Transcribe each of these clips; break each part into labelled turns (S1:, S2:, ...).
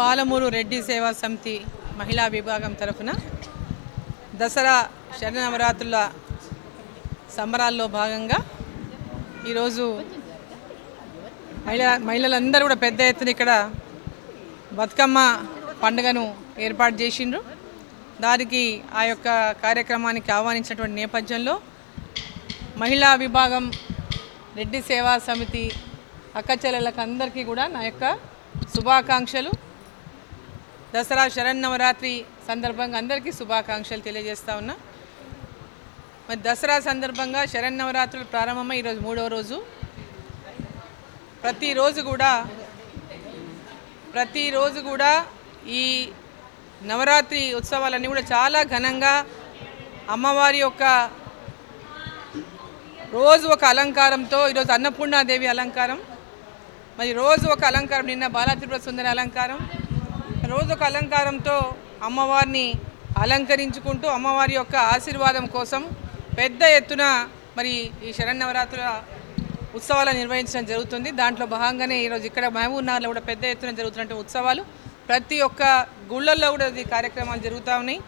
S1: పాలమూరు రెడ్డి సేవా సమితి మహిళా విభాగం తరఫున దసరా శరణవరాత్రుల సంబరాల్లో భాగంగా ఈరోజు మహిళ మహిళలందరూ కూడా పెద్ద ఎత్తున ఇక్కడ బతుకమ్మ పండుగను ఏర్పాటు చేసిండ్రు. దానికి ఆ యొక్క కార్యక్రమానికి ఆహ్వానించినటువంటి నేపథ్యంలో మహిళా విభాగం రెడ్డి సేవా సమితి అక్కచెల్లెళ్ళకు అందరికీ కూడా నా యొక్క శుభాకాంక్షలు. దసరా శరన్నవరాత్రి సందర్భంగా అందరికీ శుభాకాంక్షలు తెలియజేస్తా ఉన్నా. మరి దసరా సందర్భంగా శరన్నవరాత్రులు ప్రారంభమై ఈరోజు మూడవ రోజు. ప్రతిరోజు కూడా ప్రతిరోజు కూడా ఈ నవరాత్రి ఉత్సవాలన్నీ కూడా చాలా ఘనంగా అమ్మవారి యొక్క రోజు ఒక అలంకారంతో ఈరోజు అన్నపూర్ణాదేవి అలంకారం మరి రోజు ఒక అలంకారం నిన్న బాలాత్రిపుర సుందరి అలంకారం రోజు ఒక అలంకారంతో అమ్మవారిని అలంకరించుకుంటూ అమ్మవారి యొక్క ఆశీర్వాదం కోసం పెద్ద ఎత్తున మరి ఈ శరన్నవరాత్రుల ఉత్సవాలు నిర్వహించడం జరుగుతుంది. దాంట్లో భాగంగానే ఈరోజు ఇక్కడ మహబూబ్నగర్లో కూడా పెద్ద ఎత్తున జరుగుతున్న ఉత్సవాలు. ప్రతి ఒక్క గుళ్ళల్లో కూడా ఈ కార్యక్రమాలు జరుగుతూ ఉన్నాయి.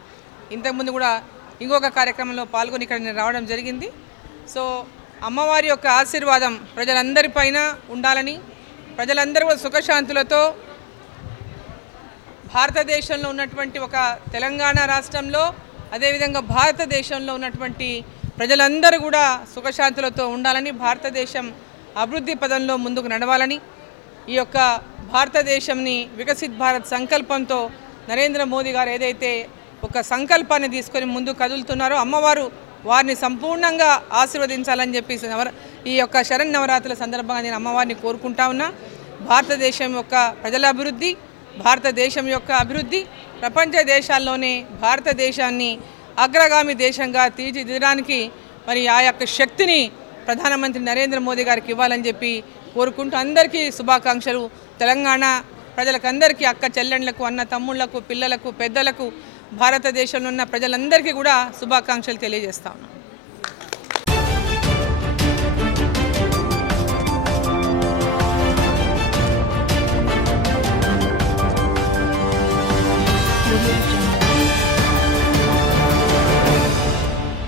S1: ఇంతకుముందు కూడా ఇంకొక కార్యక్రమంలో పాల్గొని ఇక్కడ నేను రావడం జరిగింది. సో అమ్మవారి యొక్క ఆశీర్వాదం ప్రజలందరిపైన ఉండాలని ప్రజలందరూ కూడా సుఖశాంతులతో భారతదేశంలో ఉన్నటువంటి ఒక తెలంగాణ రాష్ట్రంలో అదేవిధంగా భారతదేశంలో ఉన్నటువంటి ప్రజలందరూ కూడా సుఖశాంతులతో ఉండాలని భారతదేశం అభివృద్ధి పదంలో ముందుకు నడవాలని ఈ యొక్క భారతదేశంని వికసిత్ భారత్ సంకల్పంతో నరేంద్ర మోదీ గారు ఏదైతే ఒక సంకల్పాన్ని తీసుకొని ముందు కదులుతున్నారో అమ్మవారు వారిని సంపూర్ణంగా ఆశీర్వదించాలని చెప్పేసి నవర ఈ యొక్క శరణ్ నవరాత్రుల సందర్భంగా నేను అమ్మవారిని కోరుకుంటా ఉన్నా. భారతదేశం యొక్క ప్రజల అభివృద్ధి భారతదేశం యొక్క అభివృద్ధి ప్రపంచ దేశాల్లోనే భారతదేశాన్ని అగ్రగామి దేశంగా తీర్చిదిద్దడానికి మరి ఆ యొక్క శక్తిని ప్రధానమంత్రి నరేంద్ర మోదీ గారికి ఇవ్వాలని చెప్పి కోరుకుంటూ అందరికీ శుభాకాంక్షలు. తెలంగాణ ప్రజలకందరికీ అక్క చెల్లెండ్లకు అన్న తమ్ముళ్ళకు పిల్లలకు పెద్దలకు భారతదేశంలో ఉన్న ప్రజలందరికీ కూడా శుభాకాంక్షలు తెలియజేస్తా ఉన్నాను. Thank you.